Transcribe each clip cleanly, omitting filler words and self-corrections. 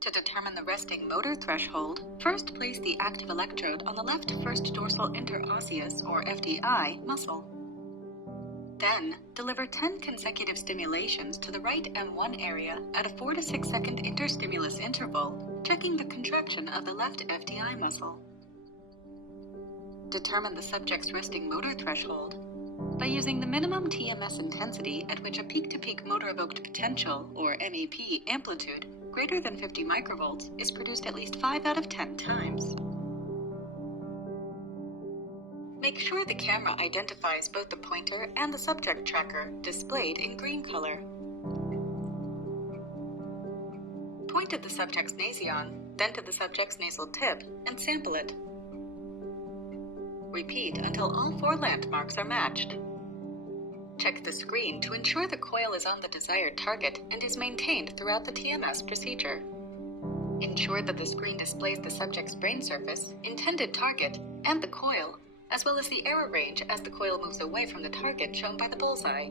To determine the resting motor threshold, first place the active electrode on the left first dorsal interosseous, or FDI, muscle. Then, deliver 10 consecutive stimulations to the right M1 area at a 4 to 6 second interstimulus interval, checking the contraction of the left FDI muscle. Determine the subject's resting motor threshold by using the minimum TMS intensity at which a peak-to-peak motor-evoked potential, or MEP, amplitude greater than 50 microvolts is produced at least 5 out of 10 times. Make sure the camera identifies both the pointer and the subject tracker, displayed in green color. Point at the subject's nasion, then to the subject's nasal tip, and sample it. Repeat until all 4 landmarks are matched. Check the screen to ensure the coil is on the desired target and is maintained throughout the TMS procedure. Ensure that the screen displays the subject's brain surface, intended target, and the coil, as well as the error range as the coil moves away from the target shown by the bullseye.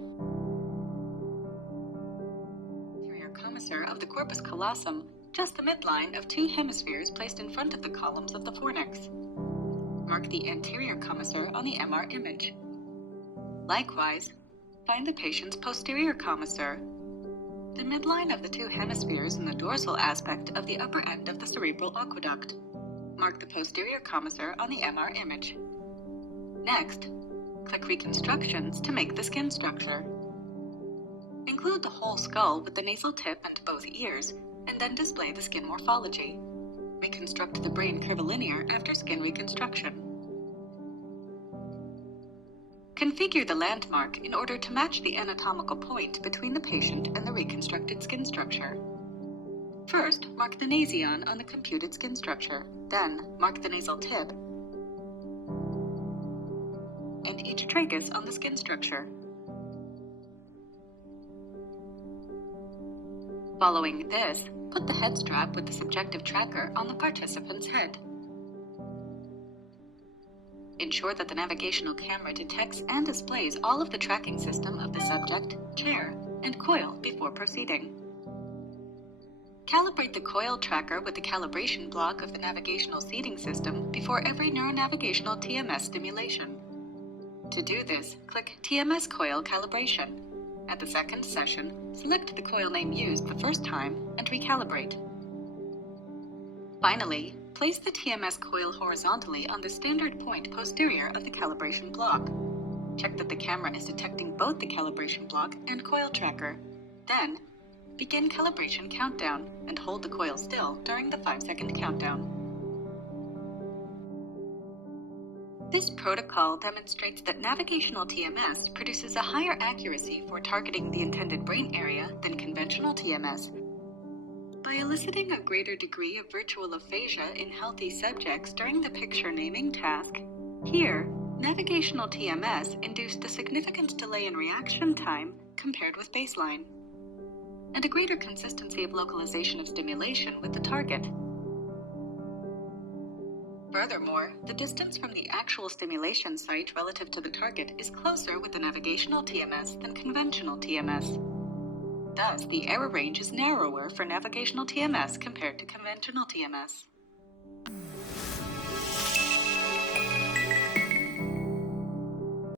Anterior commissure of the corpus callosum, just the midline of 2 hemispheres placed in front of the columns of the fornix. Mark the anterior commissure on the MR image. Likewise, find the patient's posterior commissure, the midline of the 2 hemispheres in the dorsal aspect of the upper end of the cerebral aqueduct. Mark the posterior commissure on the MR image. Next, click Reconstructions to make the skin structure. Include the whole skull with the nasal tip and both ears, and then display the skin morphology. Reconstruct the brain curvilinear after skin reconstruction. Configure the landmark in order to match the anatomical point between the patient and the reconstructed skin structure. First, mark the nasion on the computed skin structure. Then, mark the nasal tip and each tragus on the skin structure. Following this, put the head strap with the subjective tracker on the participant's head. Ensure that the navigational camera detects and displays all of the tracking system of the subject, chair, and coil before proceeding. Calibrate the coil tracker with the calibration block of the navigational seating system before every neuronavigational TMS stimulation. To do this, click TMS Coil Calibration. At the second session, select the coil name used the first time and recalibrate. Finally, place the TMS coil horizontally on the standard point posterior of the calibration block. Check that the camera is detecting both the calibration block and coil tracker. Then, begin calibration countdown and hold the coil still during the 5-second countdown. This protocol demonstrates that navigational TMS produces a higher accuracy for targeting the intended brain area than conventional TMS by eliciting a greater degree of virtual aphasia in healthy subjects during the picture naming task. Here, navigational TMS induced a significant delay in reaction time compared with baseline, and a greater consistency of localization of stimulation with the target. Furthermore, the distance from the actual stimulation site relative to the target is closer with the navigational TMS than conventional TMS. Thus, the error range is narrower for navigational TMS compared to conventional TMS.